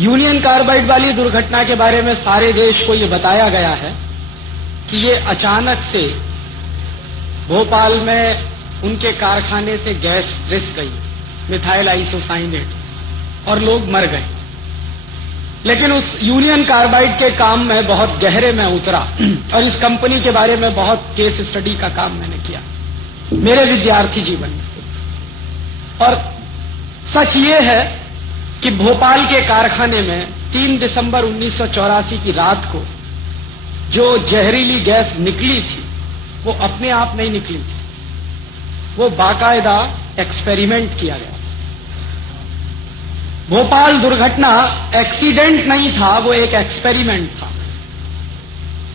Union carbide वाली दुर्घटना के बारे में सारे देश को ये बताया गया है कि ये अचानक से भोपाल में उनके कारखाने से गैस रिस गई, मिथाइल आइसोसाइनेट, और लोग मर गए। लेकिन उस यूनियन कार्बाइड के काम में बहुत गहरे में उतरा और इस कंपनी के बारे में बहुत केस स्टडी का काम मैंने किया मेरे विद्यार्थी जीवन में। और सच ये है कि भोपाल के कारखाने में 3 दिसंबर 1984 की रात को जो जहरीली गैस निकली थी वो अपने आप नहीं निकली थी, वो बाकायदा एक्सपेरिमेंट किया गया। भोपाल दुर्घटना एक्सीडेंट नहीं था, वो एक एक्सपेरिमेंट था।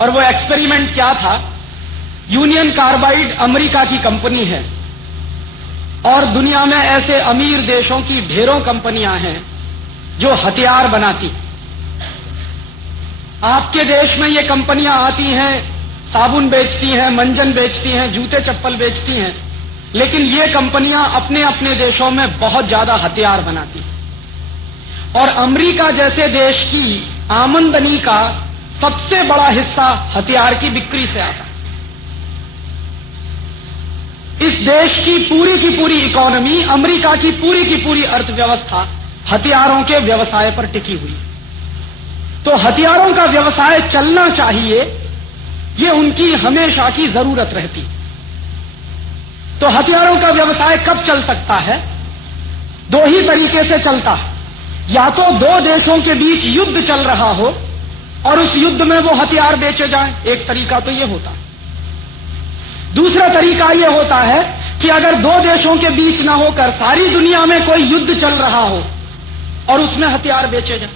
और वो एक्सपेरिमेंट क्या था? यूनियन कार्बाइड अमेरिका की कंपनी है और दुनिया में ऐसे अमीर देशों की ढेरों कंपनियां हैं जो हथियार बनाती। आपके देश में ये कंपनियां आती हैं, साबुन बेचती हैं, मंजन बेचती हैं, जूते चप्पल बेचती हैं, लेकिन ये कंपनियां अपने अपने देशों में बहुत ज्यादा हथियार बनाती हैं। और अमेरिका जैसे देश की आमदनी का सबसे बड़ा हिस्सा हथियार की बिक्री से आता है। इस देश की पूरी इकोनॉमी, अमेरिका की पूरी अर्थव्यवस्था हथियारों के व्यवसाय पर टिकी हुई। तो हथियारों का व्यवसाय चलना चाहिए, ये उनकी हमेशा की जरूरत रहती। तो हथियारों का व्यवसाय कब चल सकता है? 2 ही तरीके से चलता है। या तो 2 देशों के बीच युद्ध चल रहा हो और उस युद्ध में वो हथियार बेचे जाएं, एक तरीका तो ये होता है। दूसरा तरीका ये होता है कि अगर 2 देशों के बीच ना होकर सारी दुनिया में कोई युद्ध चल रहा हो और उसमें हथियार बेचे जाएं।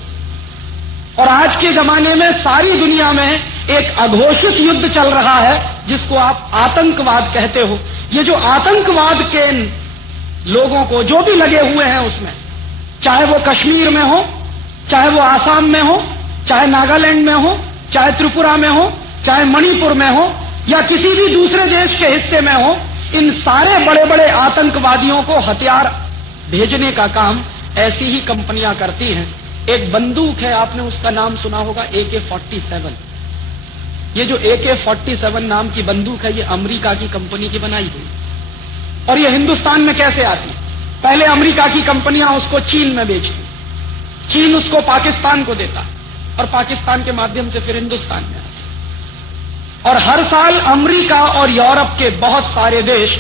और आज के जमाने में सारी दुनिया में एक अघोषित युद्ध चल रहा है जिसको आप आतंकवाद कहते हो। ये जो आतंकवाद के लोगों को जो भी लगे हुए हैं उसमें, चाहे वो कश्मीर में हो, चाहे वो आसाम में हो, चाहे नागालैंड में हो, चाहे त्रिपुरा में हो, चाहे मणिपुर में हो, या किसी भी दूसरे देश के हिस्से में हो, इन सारे बड़े बड़े आतंकवादियों को हथियार भेजने का काम ऐसी ही कंपनियां करती हैं। एक बंदूक है, आपने उसका नाम सुना होगा, AK-47। ये जो AK-47 नाम की बंदूक है, ये अमेरिका की कंपनी की बनाई हुई। और ये हिंदुस्तान में कैसे आती? पहले अमेरिका की कंपनियां उसको चीन में बेचती, चीन उसको पाकिस्तान को देता और पाकिस्तान के माध्यम से फिर हिंदुस्तान में आती। और हर साल अमेरिका और यूरोप के बहुत सारे देश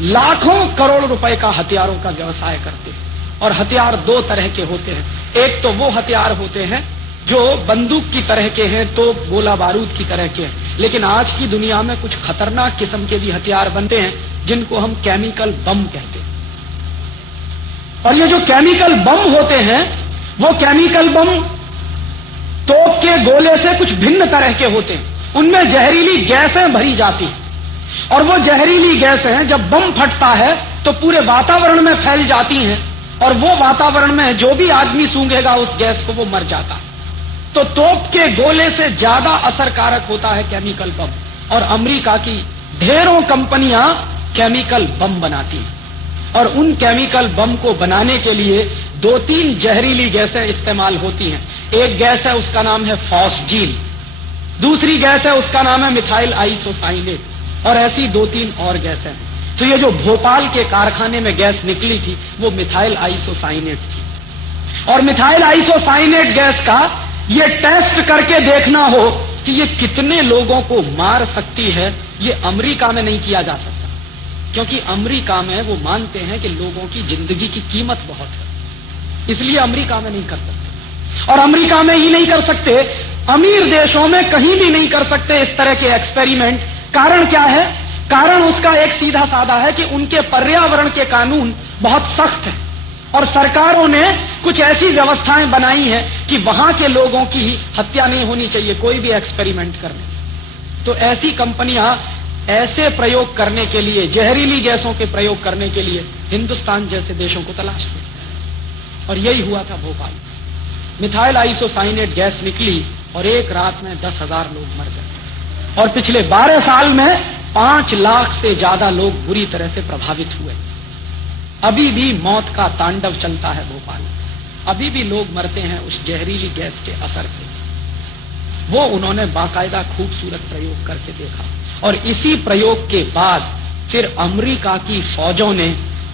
लाखों करोड़ रुपए का हथियारों का व्यवसाय करते हैं। और हथियार 2 तरह के होते हैं। एक तो वो हथियार होते हैं जो बंदूक की तरह के हैं, तो गोला बारूद की तरह के हैं। लेकिन आज की दुनिया में कुछ खतरनाक किस्म के भी हथियार बनते हैं जिनको हम केमिकल बम कहते हैं। और ये जो केमिकल बम होते हैं, वो केमिकल बम तोप के गोले से कुछ भिन्न तरह के होते हैं। उनमें जहरीली गैसें भरी जाती हैं और वो जहरीली गैसें जब बम फटता है तो पूरे वातावरण में फैल जाती हैं और वो वातावरण में जो भी आदमी सूंघेगा उस गैस को वो मर जाता है। तो तोप के गोले से ज्यादा असरकारक होता है केमिकल बम। और अमेरिका की ढेरों कंपनियां केमिकल बम बनाती हैं और उन केमिकल बम को बनाने के लिए 2-3 जहरीली गैसें इस्तेमाल होती हैं। एक गैस है, उसका नाम है फॉस्जीन, दूसरी गैस है, उसका नाम है मिथाइल आइसोसाइनेट, और ऐसी 2-3 और गैसें हैं। तो ये जो भोपाल के कारखाने में गैस निकली थी वो मिथाइल आइसोसाइनेट थी। और मिथाइल आइसोसाइनेट गैस का ये टेस्ट करके देखना हो कि ये कितने लोगों को मार सकती है, ये अमेरिका में नहीं किया जा सकता, क्योंकि अमेरिका में वो मानते हैं कि लोगों की जिंदगी की कीमत बहुत है, इसलिए अमेरिका में नहीं कर सकते। और अमेरिका में ही नहीं कर सकते, अमीर देशों में कहीं भी नहीं कर सकते इस तरह के एक्सपेरिमेंट। कारण क्या है? कारण उसका एक सीधा साधा है कि उनके पर्यावरण के कानून बहुत सख्त हैं और सरकारों ने कुछ ऐसी व्यवस्थाएं बनाई हैं कि वहां के लोगों की हत्या नहीं होनी चाहिए कोई भी एक्सपेरिमेंट करने। तो ऐसी कंपनियां ऐसे प्रयोग करने के लिए, जहरीली गैसों के प्रयोग करने के लिए हिंदुस्तान जैसे देशों को तलाशते। और यही हुआ था भोपाल। मिथाइल आइसोसाइनेट गैस निकली और एक रात में 10,000 लोग मर गए और पिछले 12 साल में 5 लाख से ज्यादा लोग बुरी तरह से प्रभावित हुए। अभी भी मौत का तांडव चलता है भोपाल में। अभी भी लोग मरते हैं उस जहरीली गैस के असर से। वो उन्होंने बाकायदा खूबसूरत प्रयोग करके देखा, और इसी प्रयोग के बाद फिर अमेरिका की फौजों ने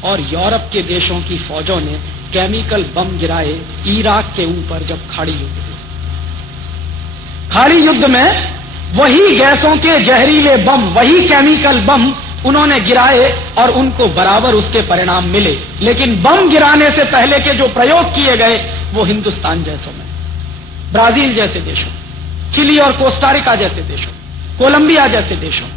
और यूरोप के देशों की फौजों ने केमिकल बम गिराए इराक के ऊपर। जब खाड़ी युद्ध हुआ, खाड़ी युद्ध में वही गैसों के जहरीले बम, वही केमिकल बम उन्होंने गिराए और उनको बराबर उसके परिणाम मिले। लेकिन बम गिराने से पहले के जो प्रयोग किए गए वो हिंदुस्तान जैसों में, ब्राजील जैसे देशों, चिली और कोस्टारिका जैसे देशों, कोलंबिया जैसे देशों,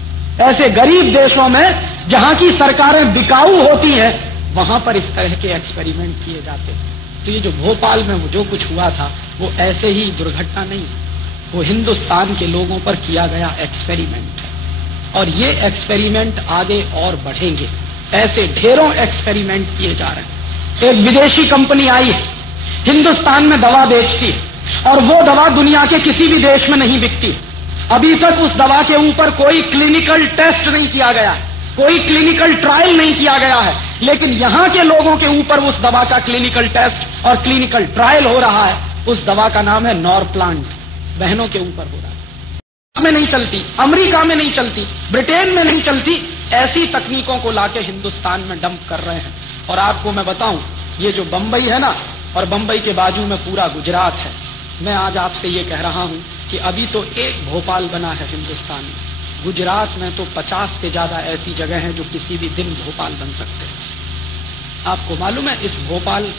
ऐसे गरीब देशों में जहां की सरकारें बिकाऊ होती हैं, वहां पर इस तरह के एक्सपेरिमेंट किए जाते हैं। तो ये जो भोपाल में जो कुछ हुआ था वो ऐसे ही दुर्घटना नहीं, वो हिंदुस्तान के लोगों पर किया गया एक्सपेरिमेंट है। और ये एक्सपेरिमेंट आगे और बढ़ेंगे। ऐसे ढेरों एक्सपेरिमेंट किए जा रहे हैं। एक विदेशी कंपनी आई है, हिंदुस्तान में दवा बेचती है, और वो दवा दुनिया के किसी भी देश में नहीं बिकती। अभी तक उस दवा के ऊपर कोई क्लिनिकल टेस्ट नहीं किया गया है, कोई क्लिनिकल ट्रायल नहीं किया गया है। लेकिन यहां के लोगों के ऊपर उस दवा का क्लिनिकल टेस्ट और क्लिनिकल ट्रायल हो रहा है। उस दवा का नाम है नॉरप्लांट। बहनों के ऊपर हो रहा है, में नहीं चलती, अमेरिका में नहीं चलती, ब्रिटेन में नहीं चलती। ऐसी तकनीकों को लाके हिंदुस्तान में डंप कर रहे हैं। और आपको मैं बताऊं, ये जो बंबई है ना, और बंबई के बाजू में पूरा गुजरात है। मैं आज आपसे ये कह रहा हूं कि अभी तो एक भोपाल बना है हिंदुस्तान में, गुजरात में तो 50 से ज्यादा ऐसी जगह हैं जो किसी भी दिन भोपाल बन सकते हैं। आपको मालूम है इस भोपाल,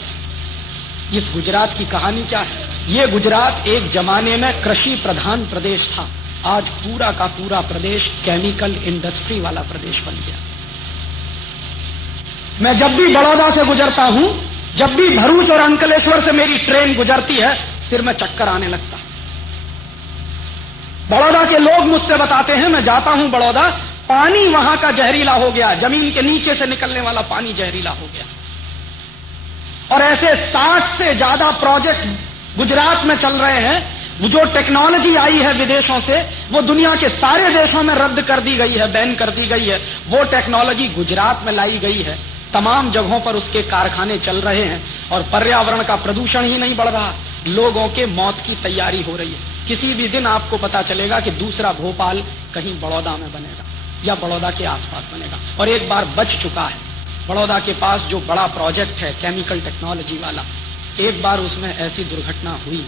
इस गुजरात की कहानी क्या है? ये गुजरात एक जमाने में कृषि प्रधान प्रदेश था। आज पूरा का पूरा प्रदेश केमिकल इंडस्ट्री वाला प्रदेश बन गया। मैं जब भी बड़ौदा से गुजरता हूं, जब भी भरूच और अंकलेश्वर से मेरी ट्रेन गुजरती है, सिर में चक्कर आने लगता है। बड़ौदा के लोग मुझसे बताते हैं, मैं जाता हूं बड़ौदा, पानी वहां का जहरीला हो गया, जमीन के नीचे से निकलने वाला पानी जहरीला हो गया। और ऐसे 60 से ज्यादा प्रोजेक्ट गुजरात में चल रहे हैं। जो टेक्नोलॉजी आई है विदेशों से, वो दुनिया के सारे देशों में रद्द कर दी गई है, बैन कर दी गई है। वो टेक्नोलॉजी गुजरात में लाई गई है। तमाम जगहों पर उसके कारखाने चल रहे हैं, और पर्यावरण का प्रदूषण ही नहीं बढ़ रहा, लोगों के मौत की तैयारी हो रही है। किसी भी दिन आपको पता चलेगा कि दूसरा भोपाल कहीं बड़ौदा में बनेगा या बड़ौदा के आसपास बनेगा। और एक बार बच चुका है बड़ौदा के पास जो बड़ा प्रोजेक्ट है केमिकल टेक्नोलॉजी वाला, एक बार उसमें ऐसी दुर्घटना हुई।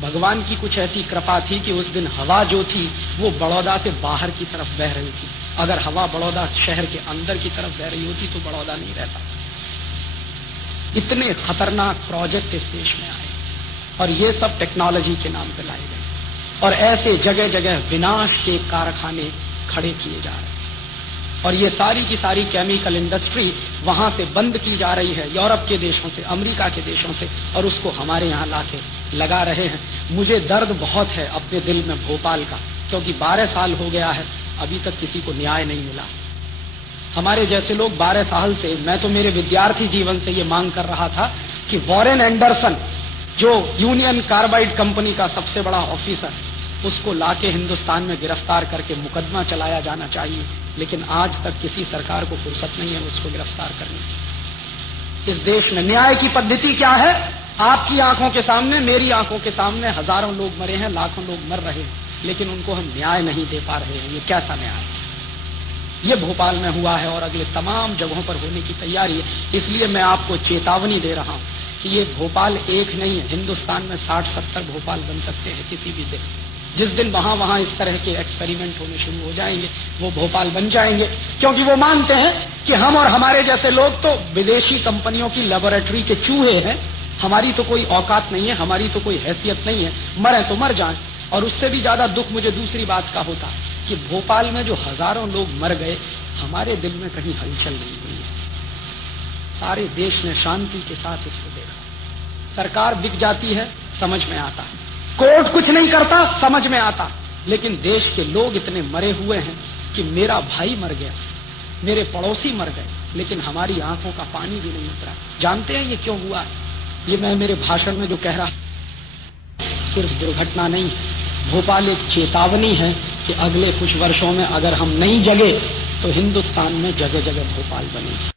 भगवान की कुछ ऐसी कृपा थी कि उस दिन हवा जो थी वो बड़ौदा से बाहर की तरफ बह रही थी। अगर हवा बड़ौदा शहर के अंदर की तरफ बह रही होती तो बड़ौदा नहीं रहता। इतने खतरनाक प्रोजेक्ट इस देश में आए, और ये सब टेक्नोलॉजी के नाम पे लाए गए। और ऐसे जगह जगह विनाश के कारखाने खड़े किए जा रहे हैं। और ये सारी की सारी केमिकल इंडस्ट्री वहां से बंद की जा रही है, यूरोप के देशों से, अमेरिका के देशों से, और उसको हमारे यहां लाके लगा रहे हैं। मुझे दर्द बहुत है अपने दिल में भोपाल का, क्योंकि 12 साल हो गया है, अभी तक किसी को न्याय नहीं मिला। हमारे जैसे लोग 12 साल से, मैं तो मेरे विद्यार्थी जीवन से ये मांग कर रहा था कि वॉरेन एंडरसन, जो यूनियन कार्बाइड कंपनी का सबसे बड़ा ऑफिसर, उसको लाके हिंदुस्तान में गिरफ्तार करके मुकदमा चलाया जाना चाहिए। लेकिन आज तक किसी सरकार को फुर्सत नहीं है उसको गिरफ्तार करने की। इस देश में न्याय की पद्धति क्या है? आपकी आंखों के सामने, मेरी आंखों के सामने हजारों लोग मरे हैं, लाखों लोग मर रहे हैं, लेकिन उनको हम न्याय नहीं दे पा रहे हैं। ये कैसा न्याय है? ये भोपाल में हुआ है और अगले तमाम जगहों पर होने की तैयारी है। इसलिए मैं आपको चेतावनी दे रहा हूं कि ये भोपाल एक नहीं है, हिंदुस्तान में 60-70 भोपाल बन सकते हैं किसी भी दिन। जिस दिन वहां वहां इस तरह के एक्सपेरिमेंट होने शुरू हो जाएंगे, वो भोपाल बन जाएंगे। क्योंकि वो मानते हैं कि हम और हमारे जैसे लोग तो विदेशी कंपनियों की लेबोरेटरी के चूहे हैं, हमारी तो कोई औकात नहीं है, हमारी तो कोई हैसियत नहीं है, मरे तो मर जाएं। और उससे भी ज्यादा दुख मुझे दूसरी बात का होता कि भोपाल में जो हजारों लोग मर गए, हमारे दिल में कहीं हलचल नहीं हुई है। सारे देश ने शांति के साथ इसको देखा। सरकार बिक जाती है, समझ में आता है, कोर्ट कुछ नहीं करता, समझ में आता, लेकिन देश के लोग इतने मरे हुए हैं कि मेरा भाई मर गया, मेरे पड़ोसी मर गए, लेकिन हमारी आंखों का पानी भी नहीं उतरा। जानते हैं ये क्यों हुआ है? ये मैं मेरे भाषण में जो कह रहा, सिर्फ दुर्घटना नहीं, भोपाल एक चेतावनी है कि अगले कुछ वर्षों में अगर हम नहीं जगे तो हिंदुस्तान में जगह जगह भोपाल बनेगी।